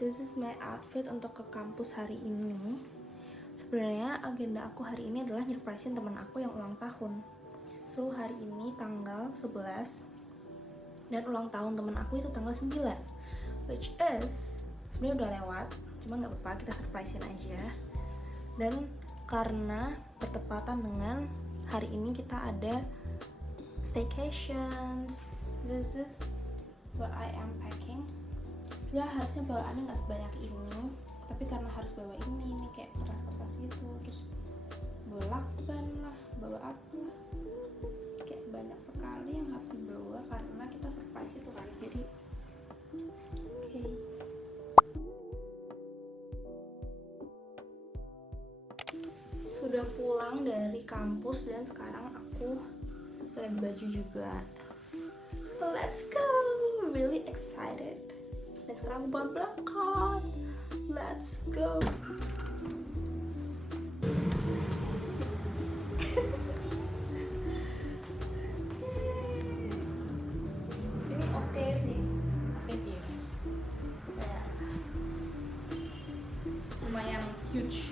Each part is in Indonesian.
This is my outfit untuk ke kampus hari ini. Sebenarnya agenda aku hari ini adalah nyerprisein teman aku yang ulang tahun. So hari ini tanggal 11 dan ulang tahun teman aku itu tanggal 9, which is sebenarnya udah lewat, cuman nggak apa-apa, kita surprisein aja. Dan karena bertepatan dengan hari ini kita ada staycations, this is what I am packing. Sebenarnya harusnya bawaannya nggak sebanyak ini, tapi karena harus bawa ini kayak kertas gitu, terus bawa lakban lah, bawa apa lah, kayak banyak sekali yang harus dibawa karena kita surprise itu kan. Jadi oke. Sudah pulang dari kampus dan sekarang aku ganti baju juga. So let's go, really excited. Dan sekarang aku berangkat. Let's go. Ini oke sih. Kayak lumayan huge.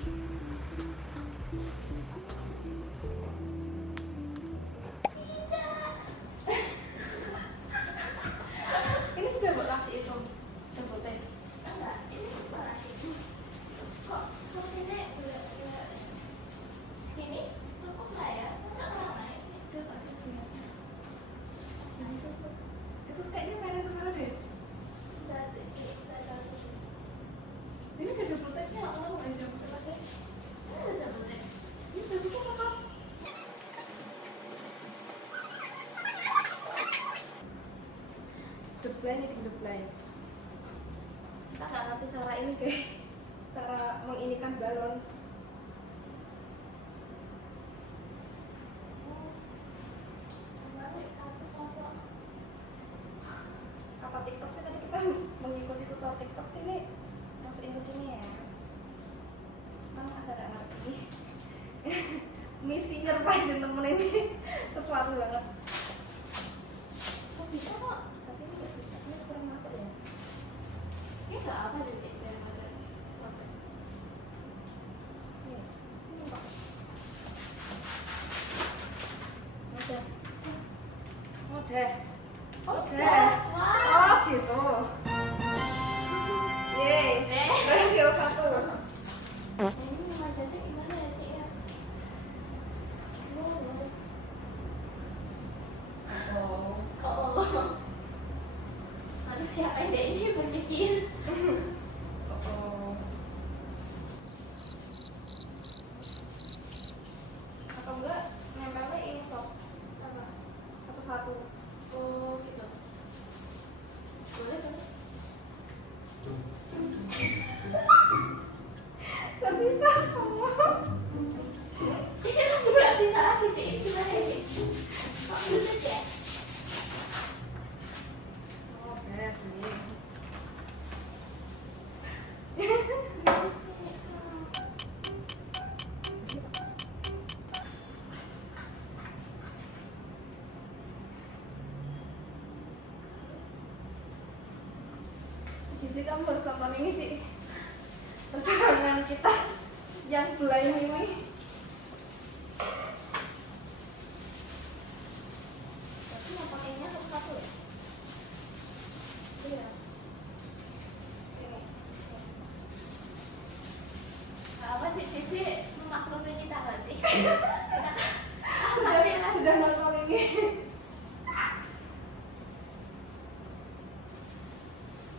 Ini sudah buat kasih itu. Sebutin. Enggak, ini bukan kasih. Kok sini udah segini? Kok enggak ya? Masa enggak naik? Udah pakai semuanya. Itu kayaknya merah kemana deh? Enggak tahu. Ini ada buteknya, oh ada butek aja. Ada butek. Ini buteknya apa? The blind. Kita nggak ngerti cara ini guys, cara menginikan balon. Apa TikTok sih tadi kita mengikuti tutorial TikTok sini, masukin ke sini ya. Mana ada nggak ngerti. Misi nyerprisein temen ini sesuatu banget. Kok bisa kok? Tapi ini nggak bisa, ini kurang masuk ya. Ini nggak apa sih cek daripada sampai. Ini kok. Udah. Oh gitu. Yeay. Berhasil satu. Ini macetnya gimana ya cek ya? Oh. Aduh siapa yang ini berpikir? Atau enggak nempelnya ini sok apa? Satu-satu. Oh gitu. Boleh kan? Gak bisa semua. Gak bisa lagi sih. Gimana ini? Kok bisa cek? Jadi kamu harus tonton ini sih, perjalanan kita yang blind ini. Tapi mau pakainya satu-satu ya? Iya. Sini. Apa sih Cici memaklumi kita nggak sih? Sudah nonton ini.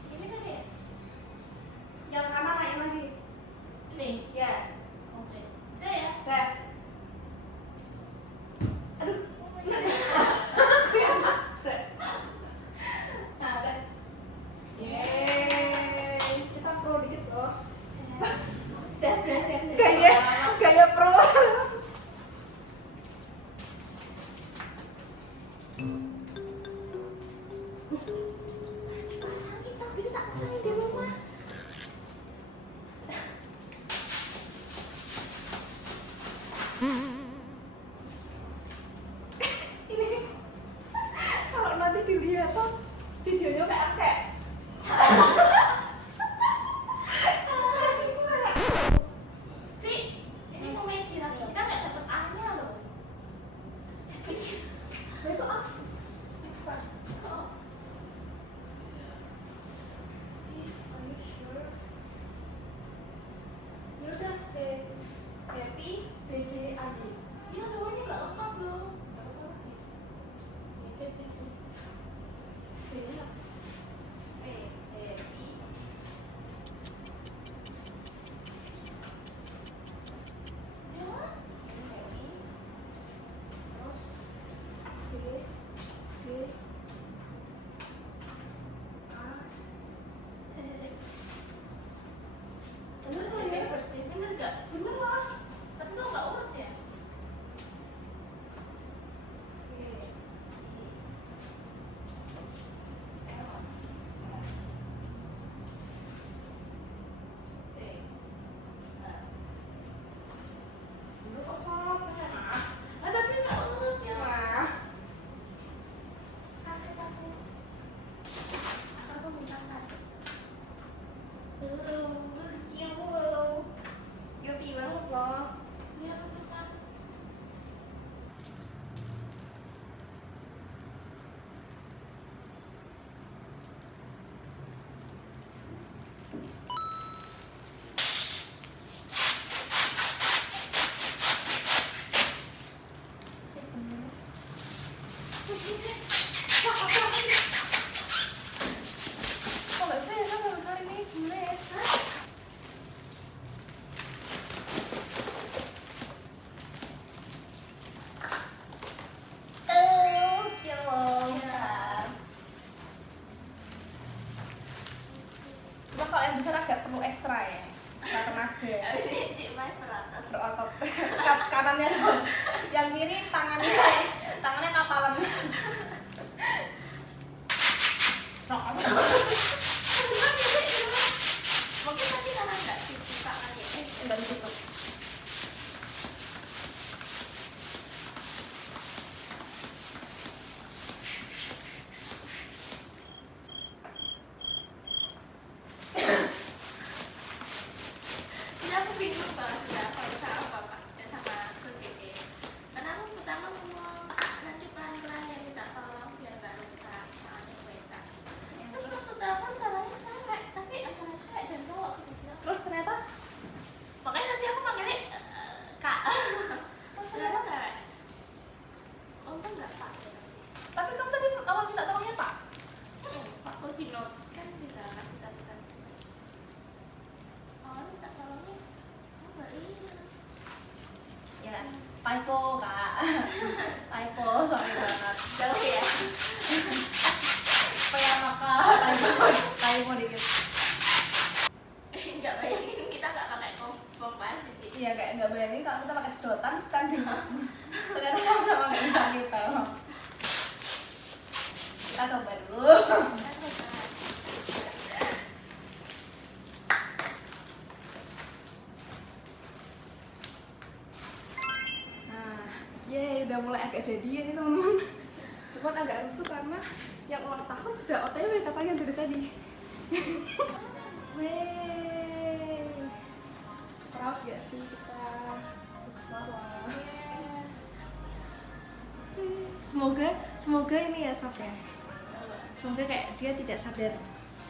Ini kan ya? Yang kanan naik lagi. Nih. Ya. Oke. Udah ya? Dah. Aduh. Aku yang maksa. Nah, dah. Yeay. Kita pro dikit loh. Sudah belajar dari Gaya pro. harus dipasangin, tapi kita pasangin di rumah. Ini kalau nanti dilihat tuh videonya kayak Cuma kalau yang besar agak perlu ekstra ya, ekstra tenaga. Habis ini Cik Mai berotot. Berotot. Kanannya dong. Yang kiri tangannya kapalan. Mungkin tadi karena nggak dibuka kali ya. Enggak ditutup. Jadi aku bingung banget ya kalau sama bapak dan sama Coach Ede. Karena aku pertama ngomong nanti pelan-pelan ya minta tolong biar nggak rusak soalnya kueta. Terus waktu telepon caranya cewek, tapi antara cewek dan cowok gitu. Terus ternyata Makanya nanti aku panggilnya Kak. Terus ternyata cewek. Untung nggak Pak. tapi kamu tadi awal minta tolongnya Pak. Waktu di note kan bisa kasih catatan. Oh minta tolongnya. Oh nggak iya. Ya, typo Kak. Typo, sorry banget. Jauh ya. Supaya maka typo dikit. Nggak bayangin kita nggak pakai kompas sih. Iya kayak nggak bayangin kalau kita pakai sedotan standing. Ternyata sama-sama nggak bisa nyetel. Kita coba dulu. Nah, yeay udah mulai agak jadian nih teman-teman. Cuman agak rusuh karena yang ulang tahun sudah OTW katanya dari tadi. Wey, proud gak sih kita? Wow. Semoga ini ya Sof ya. Semoga kayak dia tidak sadar.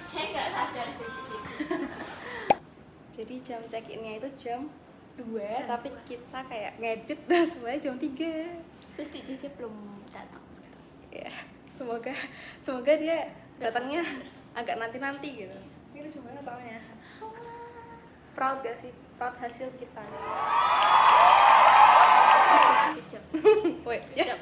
Kayak nggak sadar sih gitu. Jadi jam check-innya itu jam 2, tapi kita kayak ngedit dah semuanya jam 3. Terus di JJ belum datang sekarang. Ya, semoga dia datangnya agak nanti-nanti gitu. Ini lucu banget soalnya. Proud gak sih? Proud hasil kita. Kejap. Wait, ya.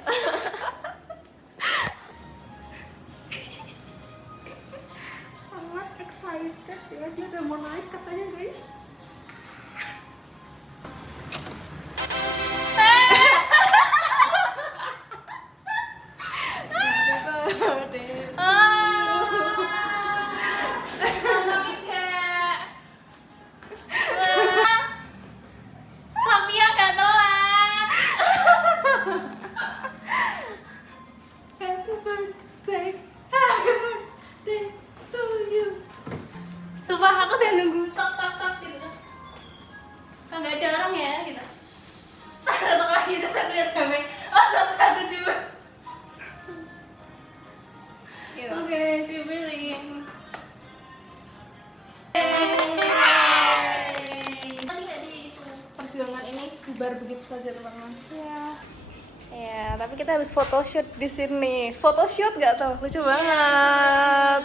Sangat excited ya, dia udah mau naik katanya guys. Tolongin nggak? Wah, Sophia nggak telat. Happy birthday, happy birthday to you. Sumpah aku udah nunggu tok gitu terus. Kok nggak ada orang ya gitu. Satu lagi terus aku lihat gambar. Oh 112. Gitu. Oke. Dipilih. Tadi nggak di itu. Perjuangan ini bubar begitu saja teman-teman. Ya. Ya, tapi kita habis photoshoot di sini. Photoshoot gak tuh? Lucu banget.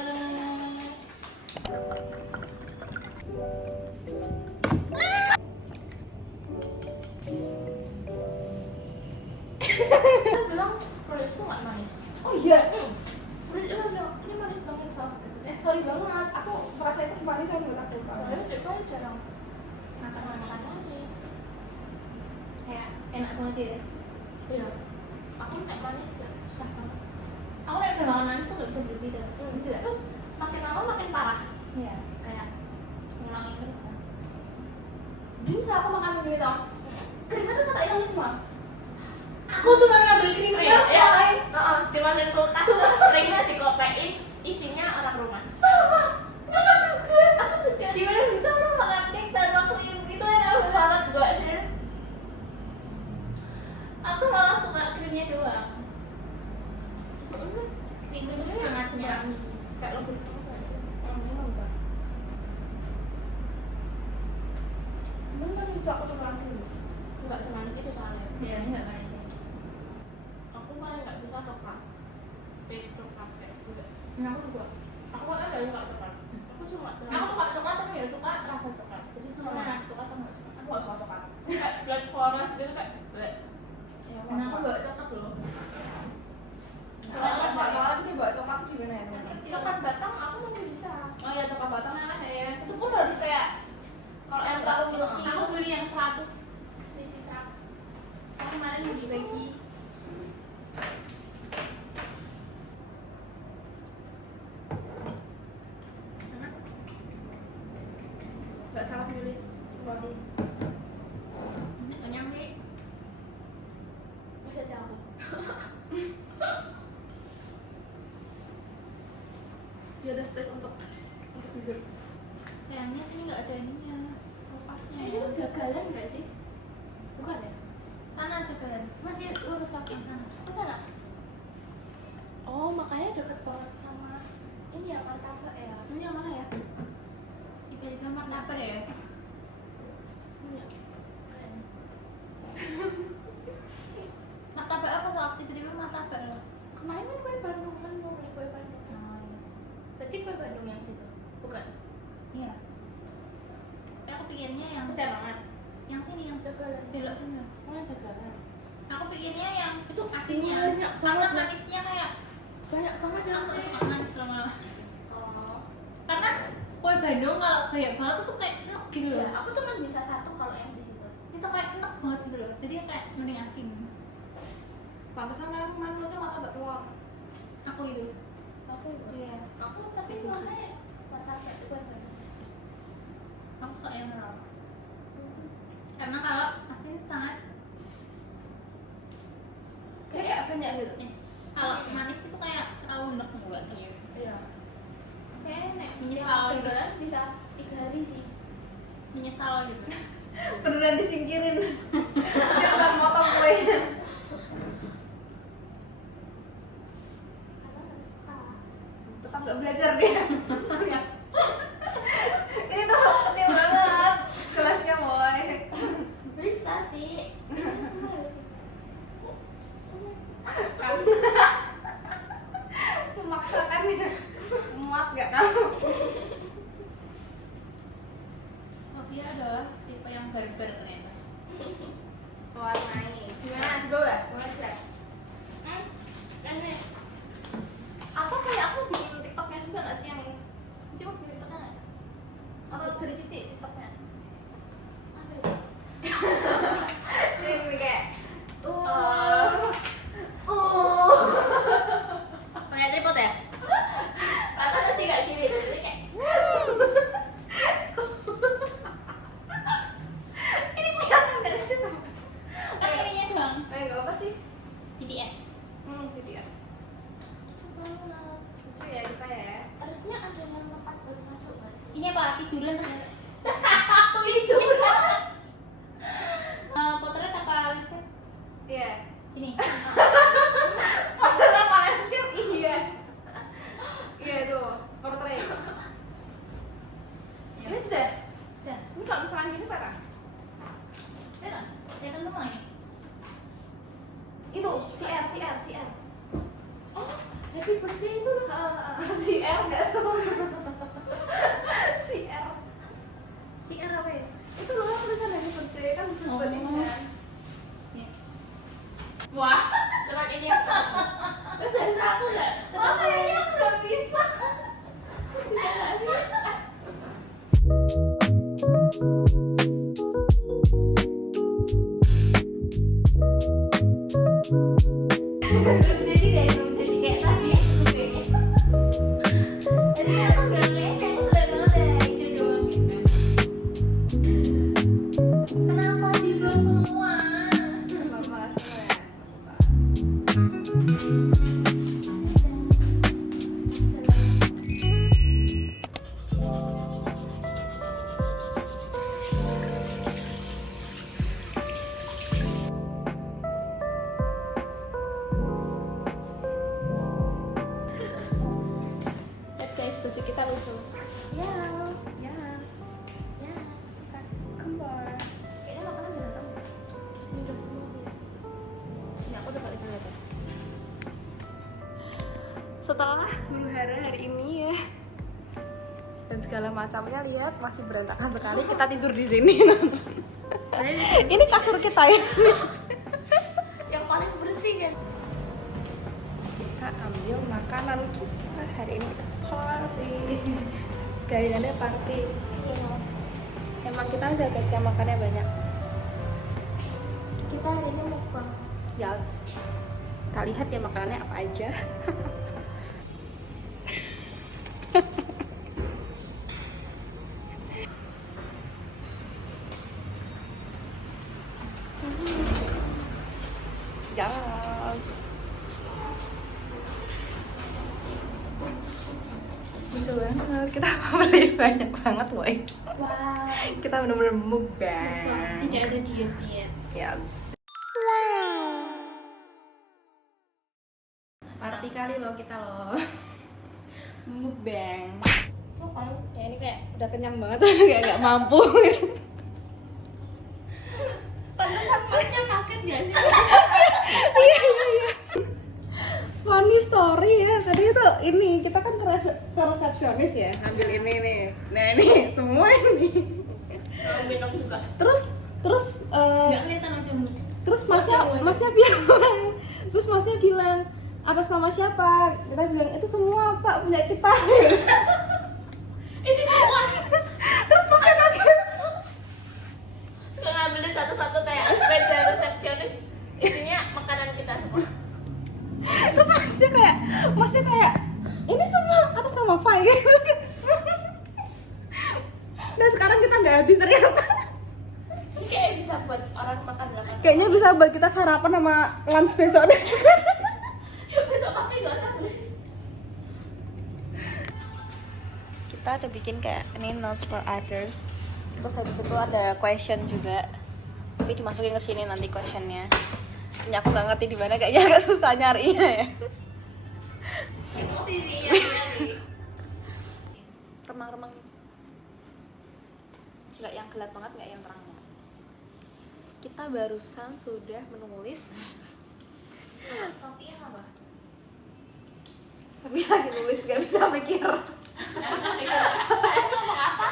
Dia bilang produk itu nggak manis. Oh iya. Terus dia bilang ini manis banget sob. Sorry banget. Aku merasa itu kemanisan buat aku. Padahal dia kan jarang makan manis. Kayak enak banget ya. Iya. Aku naik manis gak susah banget. Aku kayak udah makan manis tuh gak bisa berhenti dah. Juga terus makin lama makin parah. Iya. Kayak ngulangin terus kan. Jadi misal aku makan ini toh, krimnya tuh sampai hilang semua. Aku cuma ngambil krimnya. Iya. Dimasukin kulkas terus krimnya dikopein. Isinya orang rumah. Sama. Aku juga. Aku suka. Gimana bisa orang makan cake tanpa krim gitu enak banget buatnya. Aku malah suka krimnya doang. Krim itu sangat nyanyi. Kayak lebih apa sih? Bener itu aku coba langsung dulu. Enggak semanis itu soalnya. Iya, enggak manis. Aku malah enggak bisa coklat. Coklat kayak gue. Nah, aku juga. Aku kan enggak suka coklat. Aku cuma aku suka coklat tapi enggak suka rasa coklat. Jadi semua yang suka atau enggak suka. Aku gak suka coklat. Kayak Black Forest gitu kayak bleh. Ya, Nah, aku enggak cocok loh. Kalau coklat itu bawa coklat tuh gimana ya teman-teman? Coklat batang aku masih bisa. Oh ya coklat batang enak ya. nggak salah milih roti. Nyampe masih ada aku. Dia ada space untuk dessert. Sayangnya sini nggak ada ininya, kulkasnya. Ini tuh jagalan nggak sih? Bukan ya? Sana jagalan, masih lurus lagi yang sana. Ke sana? Oh, makanya deket banget sama ini ya, martabak ya. Ini yang mana ya? Tiba-tiba martabak ya. Ini ya. Kayaknya. Martabak apa soal tiba-tiba martabak loh. Kemarin kan kue Bandung, kan mau beli kue Bandung. Oh iya. Berarti kue Bandung yang situ? Bukan? Iya. Tapi aku pikirnya yang Banget. yang sini yang Jagalan. belok sini. Oh, yang jagalan. Aku pikirnya yang Itu asinnya, banyak karena banget. manisnya kayak Banyak banget yang aku sini. suka manis lama-lama. Oh. Karena kue Bandung kalau banyak banget tuh kayak enak gitu Iya, loh. aku cuma bisa satu kalau yang di situ. Itu kayak enak banget gitu loh. Jadi kayak mending asin. Pantesan kan manutnya martabak telur. Aku gitu. Aku enggak. Iya. Aku tapi Susu. soalnya martabak itu kue Bandung. Aku suka yang telur. Karena kalau asin sangat Kayak banyak gitu. kalau manis itu kayak terlalu enak buat dia. Iya. Kayaknya nek Menyesal yang jagalan bisa 3 hari sih. Menyesal gitu. Beneran disingkirin. Jangan motong kue. Karena nggak suka. Tetap nggak belajar dia. Ini tuh kecil banget kelasnya boy. Bisa sih. Ini semua harus bisa. Memaksakan ya. Muat gak kamu? Sofia adalah tipe yang barbar ternyata. Warnai. Gimana? Di bawah? Boleh cek. Ini. Apa kayak aku bikin TikToknya juga nggak sih yang ini? Coba bikin TikToknya nggak? Atau dari Cici TikToknya? Apa itu? Ini kayak. Pakai tripod ya? Rata tadi nggak gini, jadi kayak. Ini kelihatan nggak di situ? Kan ininya doang. Nggak apa sih? BTS. BTS. Coba. Lucu ya kita ya. Harusnya ada yang tempat buat masuk nggak sih? Ini apa? Tiduran? Aku itu. Potret apa landscape? Iya. Ini. Maksudnya apa landscape? Iya. Iya tuh, portrait. Ini sudah. Udah. Ini kalau misalkan gini patah. Lihat, lihat semuanya. Itu CR. Oh, happy birthday itu loh. CR nggak tahu. CR. CR apa ya? Itu loh tulisan happy birthday kan bisa buat ini kan. Iya. Wah. Cuman ini yang terus harusnya aku nggak. Mana yang nggak bisa? Juga nggak bisa. Belum jadi deh, belum jadi kayak tadi. Tadi aku bilang kayaknya aku suka banget ya hijau doang gitu. Kenapa di blok semua? Bapak semua ya. Suka. Lihat guys, baju kita lucu. Ya, Yes. ya. Kembar. Kayaknya makanan udah datang. Sini udah semua sih. Ini aku udah balik dulu ya. Setelah huru hara hari ini ya dan segala macamnya, lihat masih berantakan sekali. Kita tidur di sini. Ini kasur kita ya. Yang paling bersih kan. Kita ambil makanan kita hari ini. Party. Gayanya party. Emang kita jaga sih makannya banyak. Kita hari ini mukbang. Yes. Kita lihat ya makanannya apa aja. Yes. Lucu banget, kita beli banyak banget woy. Wow. Kita bener-bener mukbang. Tidak ada diet-diet. Yes. Party kali loh kita loh. Mukbang. Ya ini kayak udah kenyang banget, kayak nggak mampu. Pantesan masnya kaget gak sih? Iya. Funny story ya, tadi itu ini kita kan ke resepsionis ya, ambil ini nih. Nah ini semua ini. Mau minum juga. Terus Gak kelihatan wajahmu. terus masnya bilang atas nama siapa? Kita bilang itu semua Pak punya kita. Ini semua. Terus masnya kaget. Suka ngambilin satu-satu kayak meja resepsionis. Isinya makanan kita semua. Terus masnya kayak ini semua atas nama Fai. Dan sekarang kita nggak habis ternyata. Ini kayak bisa buat orang makan 8. Kayaknya bisa buat kita sarapan sama lunch besok deh. Besok pakai gak usah beli. Kita ada bikin kayak ini notes for others. Terus habis itu ada question juga. Tapi dimasukin ke sini nanti questionnya. Ini aku nggak ngerti di mana, kayaknya agak susah nyarinya ya. Emosi sih yang nyari. Remang-remang. Nggak yang gelap banget, nggak yang terang banget. Kita barusan sudah menulis. Sophia apa? Sambil lagi nulis nggak bisa mikir. Gak bisa mikir. Kalian ngomong apa?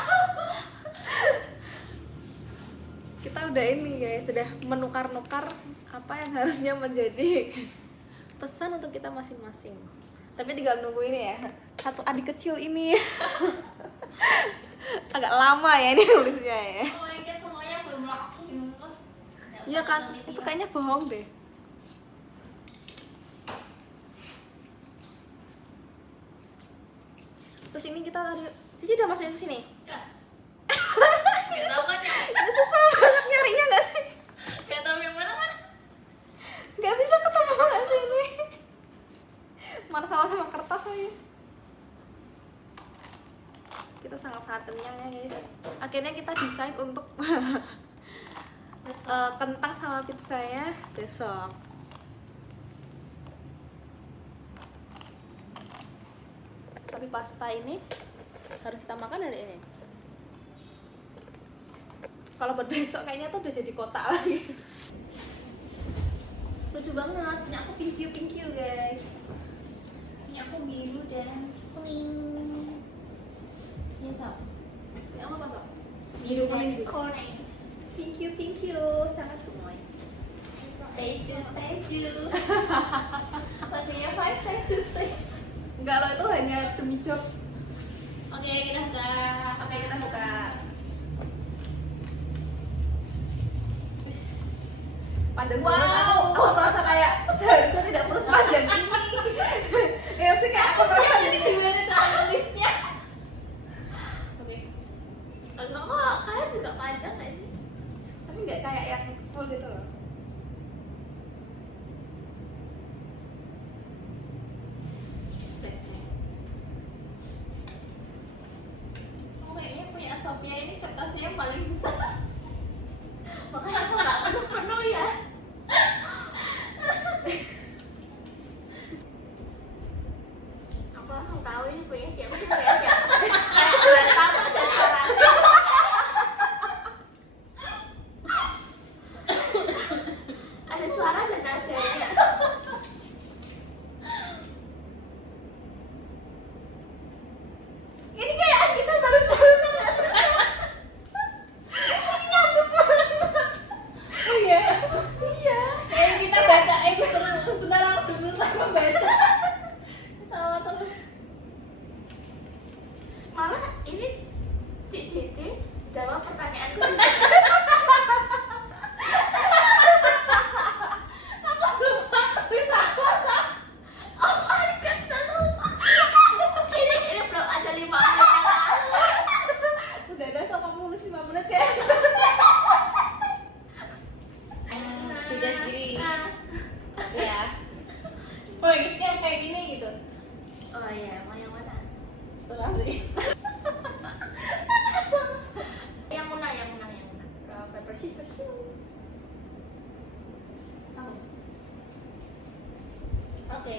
Kita udah ini guys, sudah menukar-nukar apa yang harusnya menjadi pesan untuk kita masing-masing. Tapi tinggal nunggu ini ya, satu adik kecil ini. Agak lama ya ini nulisnya ya. Oh my god, semuanya belum laku. Terus Iya kan, itu kayaknya bohong deh. Terus ini kita tadi, Cici udah masukin ke sini. Gak tau kan ya? Ini susah banget nyarinya nggak sih? Gak tau yang mana kan? Nggak bisa ketemu nggak sih ini? Mana sama-sama kertas aja. Kita sangat-sangat kenyang ya guys. Akhirnya kita decide untuk kentang sama pizzanya besok. Tapi pasta ini harus kita makan hari ini. Kalau buat besok kayaknya tuh udah jadi kotak lagi. Lucu banget, punya aku pink you guys. Ini aku biru dan kuning. Ini sama. Ini apa Sob? Biru Kuning dan juga. kuning. Thank you, sangat gemoy. Statue. Lagunya Five Statue. Enggak loh, itu hanya demi job. Oke, kita buka. Oke, kita buka. Panjang Wow. banget, aku merasa kayak seharusnya tidak perlu sepanjang ini. Ya sih kayak aku merasa Jadi gimana cara nulisnya? Oke. Enggak kok, kalian juga panjang gak sih? tapi nggak kayak yang full gitu loh. Aku kayaknya punya Sophia ini kertasnya yang paling besar. Makanya aku nggak penuh-penuh ya. Aku langsung tahu ini punya siapa. Kayak ada tamu ada suaranya. Ada suara dan nadanya. Ini kayak kita balas-balasan nggak sih? Oh iya. Iya. Kita bacain terus. Bentar aku dulu sama baca. Sama terus. Malah ini Cici jawab pertanyaanku di sini. Aku lupa tulis apa. Oh my god, saya lupa. Ini belum ada 5 menit yang lalu. Udah ada sama 5 menit kayak. Udah sendiri. Oh yang kayak gini gitu. Oh iya, mau yang mana? Serah sih. Yang menang, yang menang. Rock paper scissors shoot. Tahu. Oke.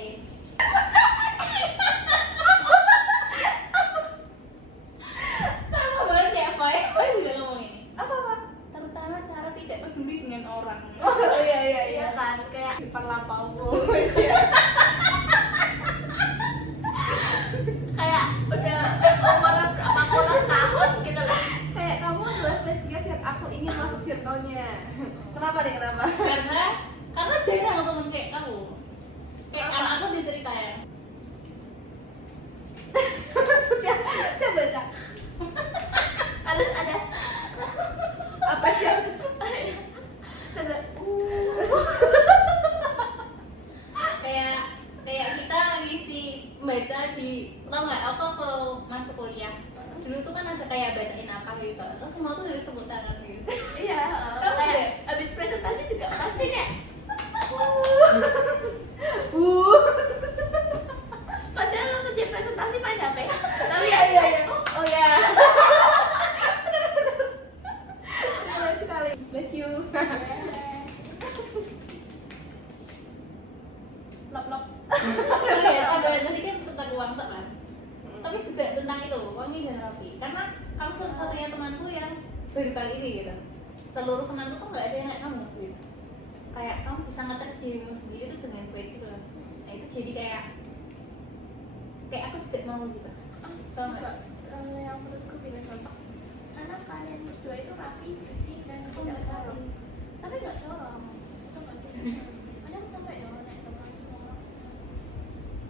Sama banget ya, Fai juga ngomong ini. Apa? Terutama cara tidak peduli dengan orang. Oh iya. Iya kan, kayak Depan lapau. kayak udah umur berapa puluh tahun gitu lah. Kayak kamu adalah spesies yang aku ingin masuk circle-nya. Kenapa nih, kenapa? karena jarang temen kayak kamu. Kayak anak aku dia cerita ya. Maksudnya, saya baca Harus ada apresiasi. sambil kayak kita ngisi baca di tau nggak apa kalau masuk kuliah dulu tuh kan ada kayak bacain apa gitu terus semua tuh dari tepuk tangan gitu. iya, Kamu kayak juga? abis presentasi juga pasti kayak padahal lo kerja presentasi main HP tapi Iya. Oh ya. Benar sekali. Bless you. Lop. Ada tadi kan tentang uang kan tapi juga tentang itu uangnya jangan rapi karena kamu satu-satunya temanku yang baru kali ini gitu seluruh temanku tuh nggak ada yang kayak kamu gitu kayak kamu bisa ngetek dirimu sendiri tuh dengan baik gitu loh nah itu jadi kayak aku juga mau gitu tau nggak? yang menurutku bikin cocok karena kalian berdua itu rapi, bersih dan tidak jorok tapi nggak jorok itu nggak sih kadang capek ya naik nomor sama orang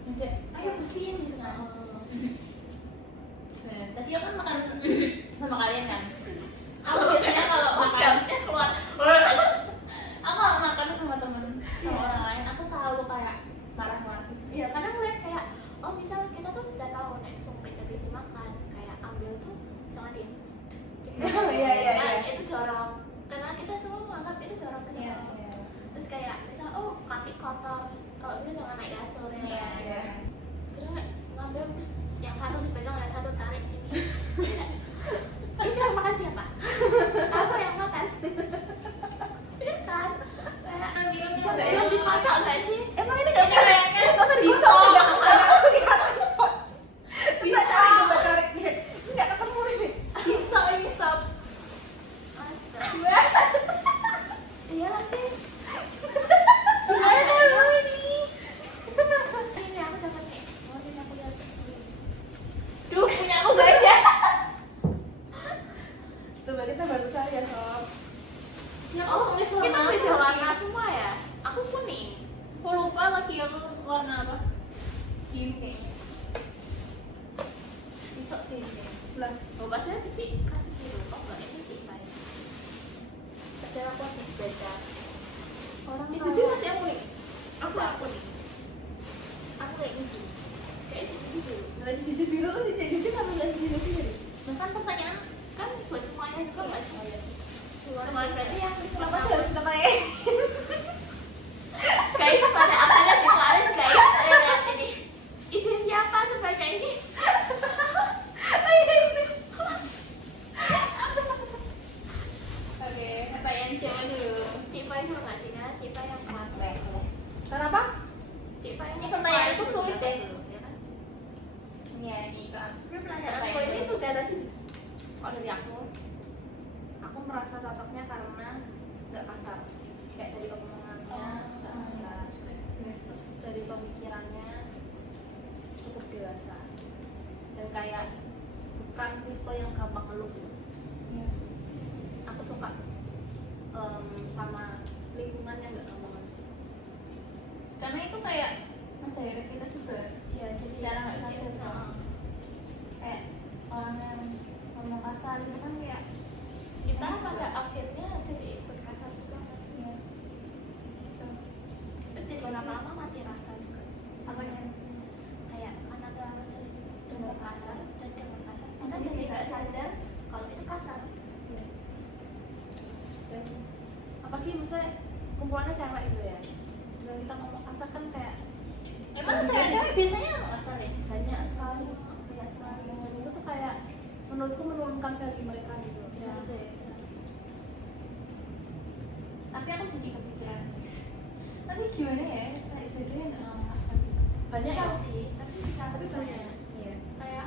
Enggak, ayo bersihin gitu kan nah, tadi aku kan makan sama kalian kan aku biasanya kalau makan keluar aku kalau makan sama temen sama orang lain aku selalu kayak marah-marah iya kadang ngeliat kayak oh misal kita tuh sudah tahu naik sumpit habis makan kayak ambil tuh jangan diem Iya. Nah, itu jorok karena kita semua menganggap itu jorok gitu Iya, loh. iya. Terus kayak misal oh kaki kotor kalau bisa jangan naik kasur ya Iya, kan? iya. Terus ngambil terus yang satu dipegang yang satu tarik ini itu yang makan siapa? Kamu yang makan iya kan? Kayak Bilang Bisa nggak ya? belum dikocok nggak sih? Emang ini nggak bisa? kayaknya Nggak usah bisa. Bisa. Coba tariknya. Nggak ketemu ini. bisa ini sob Astaga. Iya lagi. Ini aku dapat nih. Oh, ini aku lihat. duh punya aku gak ada Coba kita baru cari ya, Sob. yang Oh, tulis kita warna beda apa? warna semua ya. Aku kuning. aku lupa lagi aku warna apa biru kayaknya bisa sih Lah, Oh, padahal Cici kasih biru. Oh, enggak ini Cici main. Padahal aku habis baca. Orang ini kalau- Cici masih aku nih. aku nih. Aku kayak gitu. Kayak Cici dulu. Nah, Cici biru kan si Cici sama bilang Cici sendiri. Bahkan pertanyaan kan buat semuanya juga nggak sih? Teman berarti yang Kenapa sih harus kita pakai? guys pada akhirnya kemarin guys lihat ini izin siapa sebagai ini oke pertanyaan siapa dulu Cipa itu nggak sih nah Cipa yang kemarin Kenapa? Cipa yang Ini pertanyaanku kemarin sulit deh. dulu, ya kan? iya nih Sebenarnya pertanyaan aku ini sudah tadi Kalau dari aku merasa cocoknya karena nggak kasar. Kayak dari omongannya nggak kasar. Terus dari pemikirannya cukup dewasa. Dan kayak bukan tipe yang gampang ngeluh gitu. Iya. Aku suka sama lingkungan yang nggak gampang ngeluh. karena itu kayak mendirect kita juga ya jadi secara nggak sadar Heeh. kan kayak orang yang ngomong kasar itu kan kayak kita pada akhirnya jadi ikut kasar juga nggak sih? ya gitu Terus jadi lama-lama mati rasa juga apa yang kayak karena terlalu sering dengar kasar dan dengar kasar kita jadi nggak sadar kalau itu kasar Dan apalagi misalnya kumpulannya cewek gitu ya. Dan kita ngomong kasar kan kayak Emang cewek-cewek biasanya asal ya banyak sekali yang itu tuh kayak menurutku menurunkan value mereka gitu. Ya. Tapi aku sedih kepikiran nanti gimana ya saya jodohnya nggak ngalahin Banyak Bisa ya? sih tapi bisa Tapi banyak. iya Kayak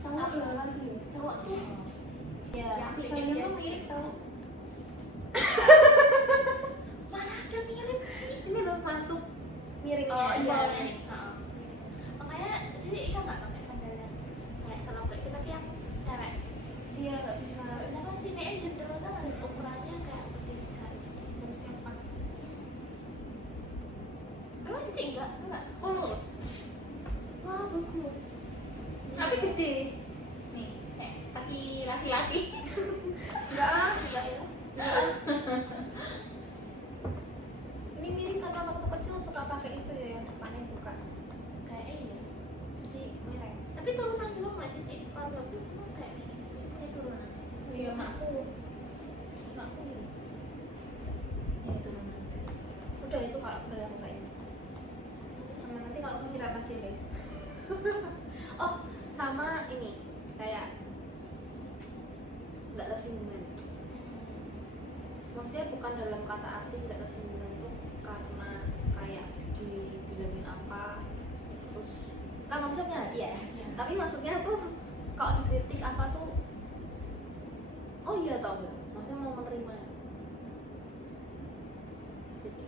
cowok juga lagi cowok tuh ya, yang klik misalnya dia tuh aja. mirip tau Mana ada mirip sih? ini loh masuk Miringnya Oh iya, iya. iya. Heeh. Makanya jadi bisa nggak pakai sandal yang kayak salam kayak gitu tapi yang cewek. iya nggak bisa Misalkan sini jendela kan harus ukurannya kayak lebih besar, harus yang pas. Emang jadi enggak? oh lurus Wah bagus. tapi gede nih kaki laki-laki Enggak ah, enggak ya. ini miring karena waktu kecil suka pakai itu ya yang depannya buka, Kayak iya. jadi miring. Tapi turunan juga nggak sih Cik? Keluarga aku semua kayak mirip. Kayak turunan. Iya makku ini. ya turunan Udah itu kalau udah aku kayak ini. Sama nanti kalau aku tidak lagi guys. Oh sama ini kayak nggak tersinggungan. Maksudnya bukan dalam kata arti nggak tersinggungan tuh karena kayak dibilangin apa terus kan maksudnya iya. Iya. Tapi maksudnya tuh kalau dikritik apa tuh oh iya tau gak maksudnya mau menerima jadi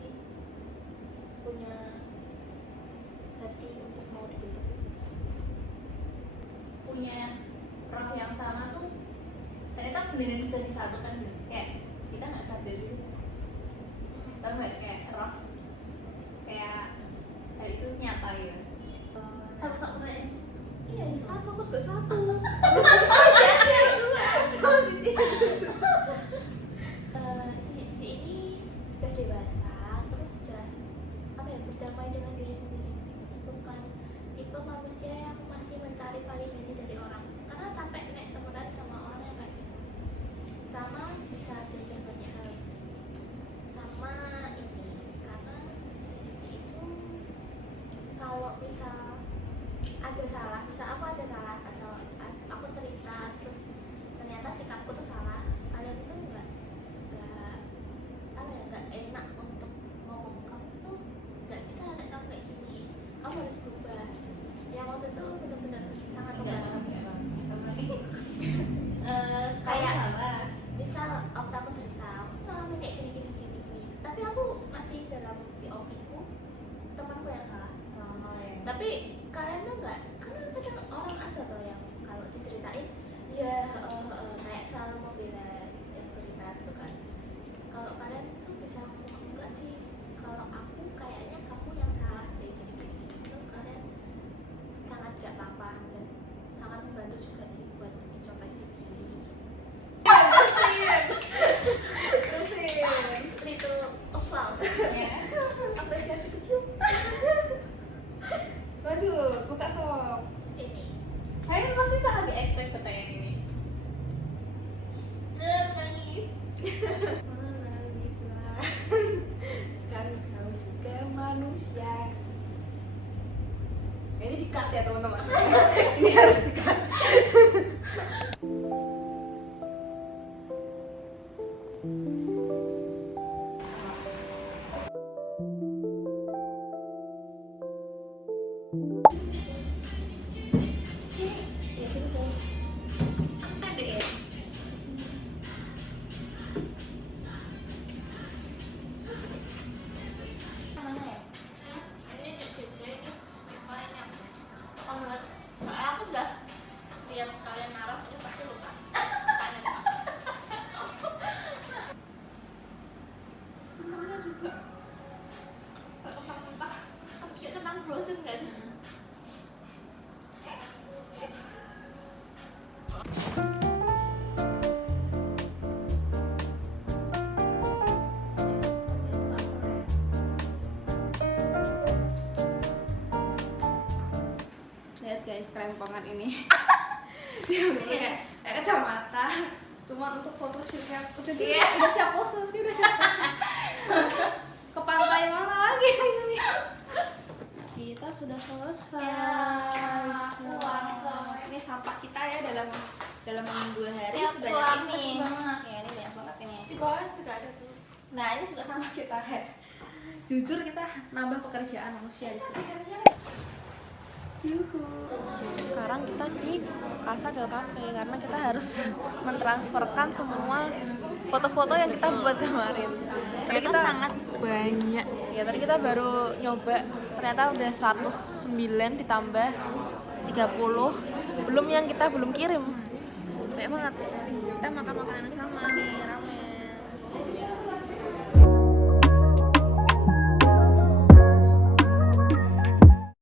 punya hati untuk mau dibentuk punya roh yang sama tuh ternyata beneran bisa disatukan gitu. Kayak kita nggak sadar gitu tau nggak kayak roh kayak hal itu nyata gitu Satu-satu kayak iya ya satu kok gak satu Cici ini sudah dewasa, terus sudah apa ya berdamai dengan diri sendiri. Bukan tipe manusia yang masih mencari validasi dari orang. Karena capek nek temenan sama orang yang kayak gitu. Sama bisa belajar banyak hal sih. Sama ini karena Cici itu kalau misal ada salah, misal aku ada salah atau aku cerita terus ternyata sikapku tuh salah, kalian tuh nggak apa ya nggak enak untuk ngomong kamu tuh nggak bisa nek kamu kayak gini, kamu harus berubah. Yang waktu itu benar-benar sangat membantu. sama Kayak salah misal waktu aku cerita aku ngalamin kayak gini, tapi aku masih dalam POV ku temanku yang salah. Tapi kalian tuh nggak, karena kadang orang ada tuh yang kalau diceritain ya kayak selalu membela yang cerita gitu kan. Kalau kalian tuh bisa ngomong enggak sih, kalau aku kayaknya kamu yang salah deh gini itu kalian sangat gak apa-apa dan sangat membantu juga sih buat introspeksi diri. terusin Little applause ya. apresiasi kecil lanjut buka sok Ini kalian pasti sangat di-expect pertanyaan ini nangis. menangislah kan kau juga manusia. Ini di-cut ya teman-teman. Ini harus di-cut. Ya sini tuh. Ada ya. Mana ya? Ini ini banyak. Oh enggak. Soalnya aku udah lihat kalian naruh ini pasti lupa. Tanya. Namanya juga. Kalau mentah, kamu kayak tentang frozen nggak sih? Lihat guys kerempongan ini. Dia udah kayak kacamata. Cuma untuk photoshootnya udah dia udah siap pose, dia udah siap pose. Ke pantai mana lagi ini? Kita kita sudah selesai. Ya, pulang, coy. Ini sampah kita ya dalam 2 hari Ya, sebanyak pulang, ini. sedih banget. Ya, ini banyak banget ini. Di bawah juga ada tuh. Nah, ini juga sampah kita ya. Jujur kita nambah pekerjaan manusia di sini. Yuhu. Sekarang kita di Casa del Cafe karena kita harus mentransferkan semua foto-foto yang kita buat kemarin. Tadi kita sangat banyak. ya tadi kita baru nyoba, ternyata udah 109 ditambah 30 belum yang kita belum kirim. Banyak banget. Kita makan makanan sama nih, ramen.